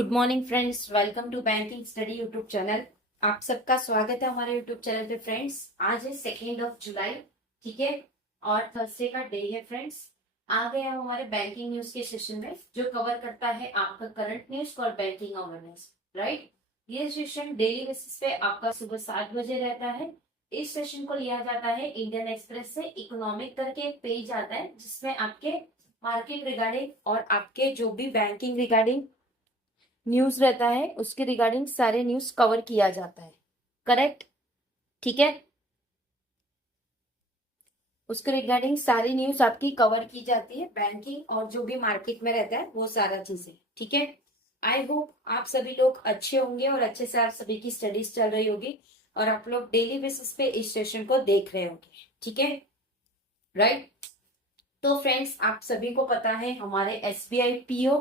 Good morning friends, welcome to banking study YouTube channel. आप सबका स्वागत है हमारे यूट्यूब चैनल पे। फ्रेंड्स, आज है 2 जुलाई, ठीक है, और थर्सडे का डे है। फ्रेंड्स, आ गए हम हमारे बैंकिंग न्यूज के सेशन में, जो कवर करता है आपका करंट न्यूज और बैंकिंग अवेयरनेस, राइट। ये सेशन डेली बेसिस पे आपका सुबह 7 बजे रहता है। इस सेशन को लिया जाता है इंडियन एक्सप्रेस से। इकोनॉमिक करके एक पेज आता है जिसमें आपके मार्केट रिगार्डिंग और आपके जो भी बैंकिंग रिगार्डिंग न्यूज रहता है उसके रिगार्डिंग सारे न्यूज कवर किया जाता है, करेक्ट, ठीक है। उसके रिगार्डिंग सारी न्यूज आपकी कवर की जाती है, बैंकिंग और जो भी मार्केट में रहता है वो सारा चीजें, ठीक है। आई होप आप सभी लोग अच्छे होंगे और अच्छे से आप सभी की स्टडीज चल रही होगी और आप लोग डेली बेसिस पे इस सेशन को देख रहे होंगे, ठीक है, राइट। तो फ्रेंड्स, आप सभी को पता है हमारे एसबीआई पीओ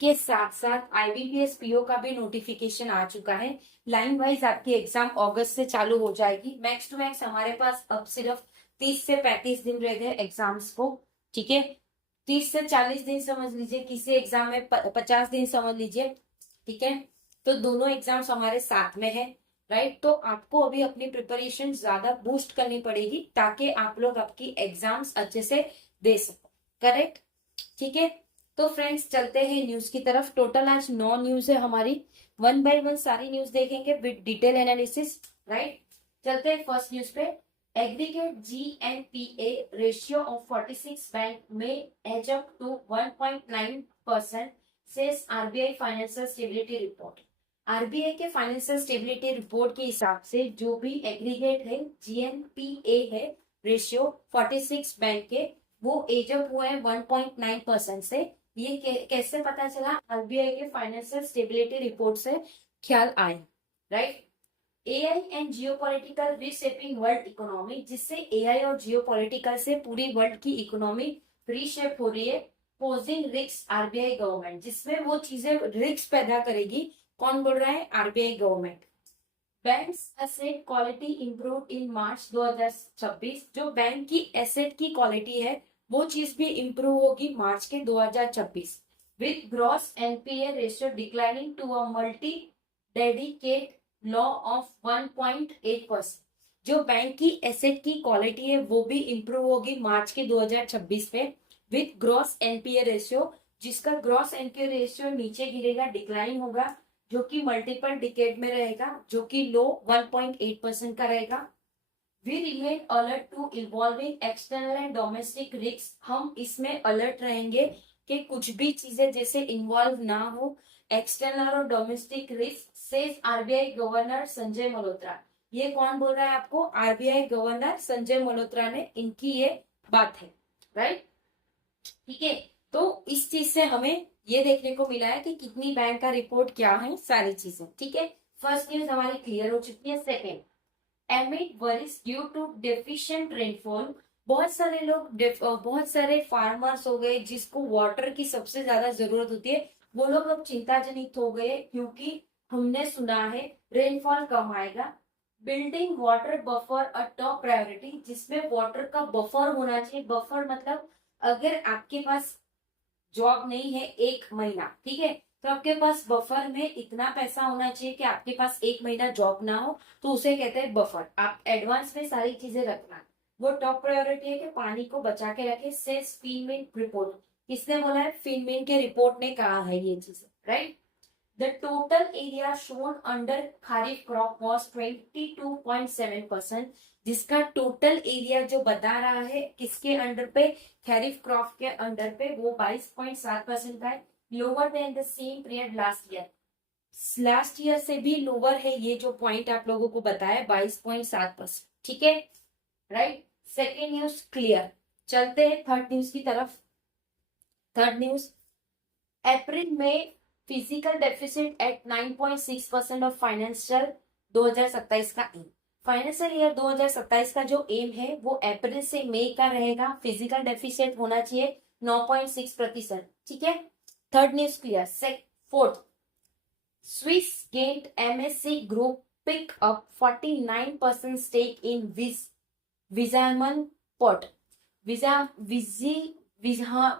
के साथ साथ आईबीपीएस पीओ का भी नोटिफिकेशन आ चुका है। लाइन वाइज आपकी एग्जाम अगस्त से चालू हो जाएगी। मैक्स टू मैक्स हमारे पास अब सिर्फ 30 से 35 दिन रह गए एग्जाम्स को, ठीक है। 30 से 40 दिन समझ लीजिए, किसी एग्जाम में 50 दिन समझ लीजिए, ठीक है। तो दोनों एग्जाम्स हमारे साथ में है, राइट। तो आपको अभी अपनी प्रिपरेशन ज्यादा बूस्ट करनी पड़ेगी ताकि आप लोग आपकी एग्जाम्स अच्छे से दे सको, करेक्ट, ठीक है। तो फ्रेंड्स, चलते हैं न्यूज की तरफ। टोटल आज 9 न्यूज है हमारी। वन बाय वन सारी न्यूज देखेंगे विद डिटेल एनालिसिस, राइट। चलते हैं फर्स्ट न्यूज पे। Aggregate GNPA ratio of 46 bank में edge up to 1.9% says RBI financial stability report. RBI के फाइनेंशियल स्टेबिलिटी रिपोर्ट के हिसाब से जो भी एग्रीगेट है, जीएनपीए है, रेशियो 46 बैंक के, वो एज अप हुए हैं 1.9% से। ये कैसे पता चला? आरबीआई के फाइनेंशियल स्टेबिलिटी रिपोर्ट से ख्याल आया, right. AI and geopolitical reshaping world economy, जिससे एआई और जियोपॉलिटिकल से पूरी वर्ल्ड की इकोनॉमी रीशेप हो रही है। पोजिंग रिस्क आरबीआई गवर्नमेंट, जिसमें वो चीजें रिस्क पैदा करेगी। कौन बोल रहा है? RBI government. Banks asset quality improve in March 2026, जो बैंक की एसेट की क्वालिटी है वो चीज भी इम्प्रूव होगी मार्च के 2026, with gross NPA ratio declining to a multi decadal low of 1.8%। जो बैंक की एसेट की क्वालिटी है वो भी इम्प्रूव होगी मार्च के 2026 में, विद ग्रॉस एनपीए रेशियो, जिसका ग्रॉस एनपीए रेशियो नीचे गिरेगा, डिक्लाइन होगा, जो कि मल्टीपल डिकेड में रहेगा, जो कि लो 1.8% का रहेगा। We remain alert to evolving external and domestic risk, हम इसमें अलर्ट रहेंगे कि कुछ भी चीजें जैसे इन्वॉल्व ना हो एक्सटर्नल और domestic risk, says RBI governor Sanjay Malhotra. ये कौन बोल रहा है आपको? आरबीआई गवर्नर संजय मल्होत्रा ने, इनकी ये बात है, राइट, ठीक है। तो इस चीज से हमें ये देखने को मिला है कि कितनी बैंक का रिपोर्ट क्या है, सारी चीजें, ठीक है। फर्स्ट न्यूज हमारी क्लियर हो चुकी है। Second, amid worries due to deficient rainfall, बहुत सारे फार्मर्स हो गए जिसको वाटर की सबसे ज्यादा जरूरत होती है, वो लोग अब चिंताजनित हो गए क्योंकि हमने सुना है रेनफॉल कम आएगा। बिल्डिंग वाटर बफर अ टॉप प्रायोरिटी, जिसमें वाटर का बफर होना चाहिए। बफर मतलब अगर आपके पास जॉब नहीं है 1 महीना, ठीक है, तो आपके पास बफर में इतना पैसा होना चाहिए कि आपके पास 1 महीना जॉब ना हो, तो उसे कहते हैं बफर। आप एडवांस में सारी चीजें रखना, वो टॉप प्रायोरिटी है कि पानी को बचा के रखे, सेज फिनमिंट रिपोर्ट। किसने बोला है? फिनमिंट के रिपोर्ट ने कहा है ये चीज, right. The total area shown under kharif crop was 22.7%, जिसका टोटल एरिया जो बता रहा है किसके अंडर पे? खरीफ क्रॉप के अंडर पे, वो 22.7% का है, lower than the same period last year. Last year से भी लोअर है ये जो पॉइंट आप लोगों को बताया, 22.7%, ठीक है, राइट। Second news clear. चलते हैं थर्ड न्यूज की तरफ। थर्ड न्यूज, अप्रैल में physical deficit at 9.6% of financial 2027 का एम। फाइनेंशियल ईयर 2027 का जो एम है वो अप्रैल से मई का रहेगा। फिजिकल डेफिसिट होना चाहिए 9.6%, ठीक है। Third news clear. Fourth, Swiss giant MSC group pick up 49% stake in Vizhinjam port.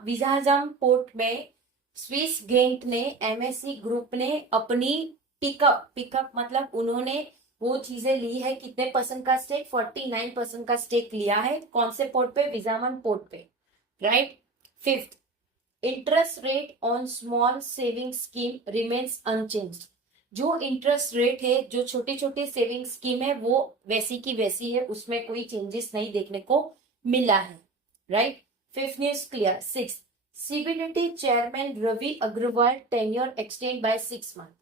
Vizhinjam port में स्विस गेंट ने, एमएससी ग्रुप ने अपनी पिकअप मतलब उन्होंने वो चीजें ली है, कितने परसेंट का स्टेक, 49% का स्टेक लिया है। कौन से पोर्ट पे, विजामन पोर्ट पे, right. Fifth, interest rate on small saving scheme remains unchanged. जो इंटरेस्ट रेट है, जो छोटी छोटी सेविंग स्कीम है, वो वैसी की वैसी है, उसमें कोई चेंजेस नहीं देखने को मिला है, right. Fifth news clear. Six, CBDT chairman Ravi Agrawal tenure extend by 6 month.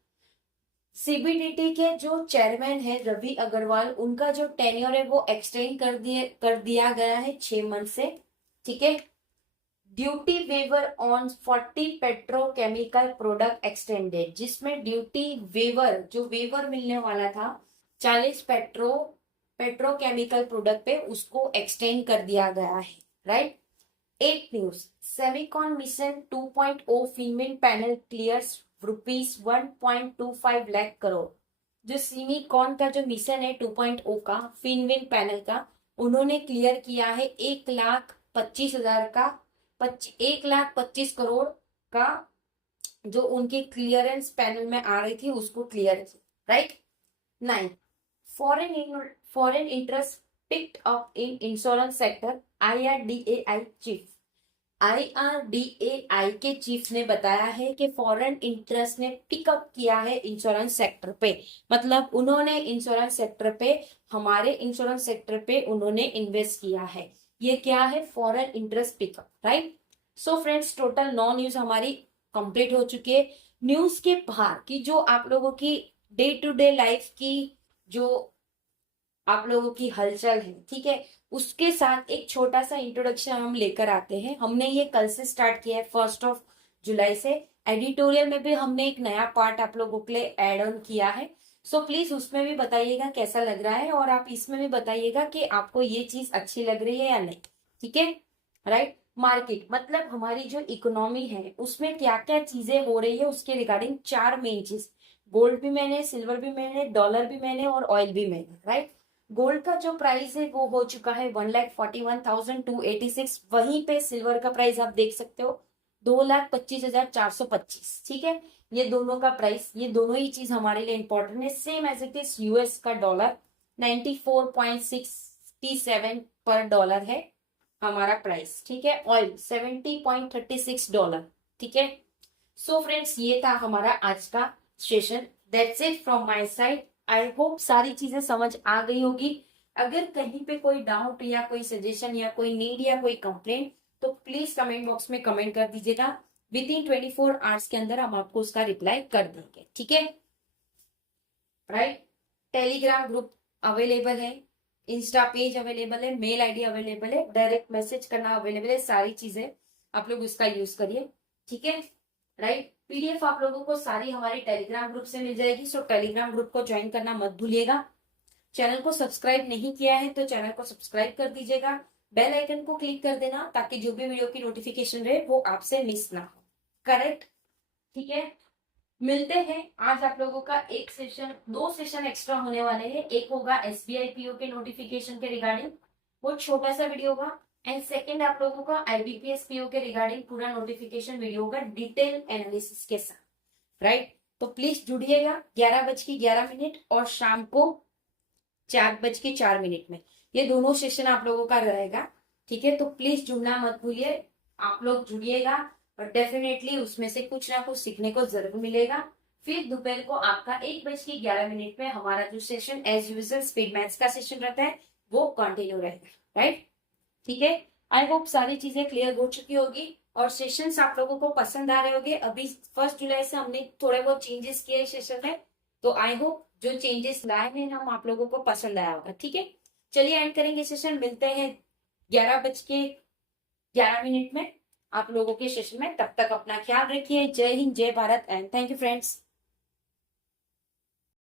CBDT के जो चेयरमैन है रवि अग्रवाल, उनका जो टेन्योर है वो एक्सटेंड कर दिया गया है 6 मंथ से, ठीक है। Duty waiver on 40 petrochemical product extended, जिसमें ड्यूटी वेवर, जो वेवर मिलने वाला था 40 पेट्रोकेमिकल प्रोडक्ट पे, उसको एक्सटेंड कर दिया गया है, right. Eight news, Semicon mission 2.0 female panel clears ₹1.25 lakh crore. जो सेमिकॉन का जो मिशन है 2.0 का फीमेल पैनल का, उन्होंने क्लियर किया है 1,25,000 का, 1,25,000 करोड़ का, जो उनकी क्लियरेंस पैनल में आ रही थी उसको क्लियर किया, right. 9, foreign interest picked up in insurance sector, IRDAI chief. IRDAI के चीफ ने बताया है कि फॉरेन इंटरेस्ट ने पिकअप किया है इंश्योरेंस सेक्टर पे, मतलब उन्होंने इंश्योरेंस सेक्टर पे, हमारे इंश्योरेंस सेक्टर पे उन्होंने इन्वेस्ट किया है। ये क्या है, foreign interest pickup, right. So friends, total 9 news हमारी कंप्लीट हो चुकी है। न्यूज के बाहर की जो आप लोगों की डे टू डे लाइफ की जो आप लोगों की हलचल है, ठीक है, उसके साथ एक छोटा सा इंट्रोडक्शन हम लेकर आते हैं। हमने ये कल से स्टार्ट किया है, 1 जुलाई से। एडिटोरियल में भी हमने एक नया पार्ट आप लोगों के लिए एड ऑन किया है। सो प्लीज उसमें भी बताइएगा कैसा लग रहा है, और आप इसमें भी बताइएगा कि आपको ये चीज अच्छी लग रही है या नहीं, ठीक है, राइट। मार्केट मतलब हमारी जो इकोनॉमी है उसमें क्या क्या चीजें हो रही है, उसके रिगार्डिंग 4 मेन चीज, गोल्ड भी मैंने, सिल्वर भी मैंने, डॉलर भी मैंने और ऑयल भी मैंने, राइट। गोल्ड का जो प्राइस है वो हो चुका है 1,41,286। वहीं पे सिल्वर का प्राइस आप देख सकते हो 2,25,425, ठीक है। ये दोनों का प्राइस, ये दोनों ही चीज हमारे लिए इंपॉर्टेंट है। Same as it is US का डॉलर 94.67 पर डॉलर है हमारा प्राइस, ठीक है। ऑयल $70.36, ठीक है। सो फ्रेंड्स, ये था हमारा आज का session. That's it from my side. I hope सारी चीजें समझ आ गई होगी। अगर कहीं पे कोई डाउट या कोई सजेशन या कोई नीड या कोई कंप्लेंट, तो प्लीज कमेंट बॉक्स में कमेंट कर दीजिएगा। विद इन 24 आवर्स के अंदर हम आपको उसका रिप्लाई कर देंगे, ठीक है, राइट। टेलीग्राम ग्रुप अवेलेबल है, इंस्टा पेज अवेलेबल है, मेल आईडी अवेलेबल है, डायरेक्ट मैसेज करना अवेलेबल है, सारी चीजें आप लोग उसका यूज करिए, ठीक है, राइट। पीडीएफ आप लोगों को सारी हमारी टेलीग्राम ग्रुप से मिल जाएगी, सो टेलीग्राम ग्रुप को ज्वाइन करना मत भूलिएगा। चैनल को सब्सक्राइब नहीं किया है तो चैनल को सब्सक्राइब कर दीजिएगा, बेल आइकन को क्लिक कर देना ताकि जो भी वीडियो की नोटिफिकेशन रहे वो आपसे मिस ना हो, करेक्ट, ठीक है। मिलते हैं आज आप लोगों का एक सेशन, 2 सेशन एक्स्ट्रा होने वाले हैं। एक होगा एसबीआई पीओ के नोटिफिकेशन के रिगार्डिंग, वो छोटा सा वीडियो होगा, एंड सेकंड आप लोगों का आईबीपीएस पीओ के रिगार्डिंग पूरा नोटिफिकेशन वीडियो होगा डिटेल एनालिसिस के साथ, राइट। तो प्लीज जुड़िएगा 11:11 और शाम को 4:04 में, ये दोनों सेशन आप लोगों का रहेगा, ठीक है। तो प्लीज जुड़ना मत भूलिए, आप लोग जुड़िएगा और डेफिनेटली उसमें से कुछ ना कुछ सीखने को जरूर मिलेगा। फिर दोपहर को आपका 1:11 में हमारा जो session as usual speed maths का सेशन रहता है वो कंटिन्यू रहेगा, राइट, ठीक है। आई होप सारी चीजें क्लियर हो चुकी होगी और सेशंस आप लोगों को पसंद आ रहे होंगे। अभी 1 जुलाई से हमने थोड़े बहुत चेंजेस किए सेशन में, तो आई होप जो चेंजेस लाए हैं हम आप लोगों को पसंद आया होगा, ठीक है। चलिए एंड करेंगे सेशन, मिलते हैं 11:11 में आप लोगों के सेशन में। तब तक अपना ख्याल रखिए। जय हिंद, जय Bharat and thank you friends.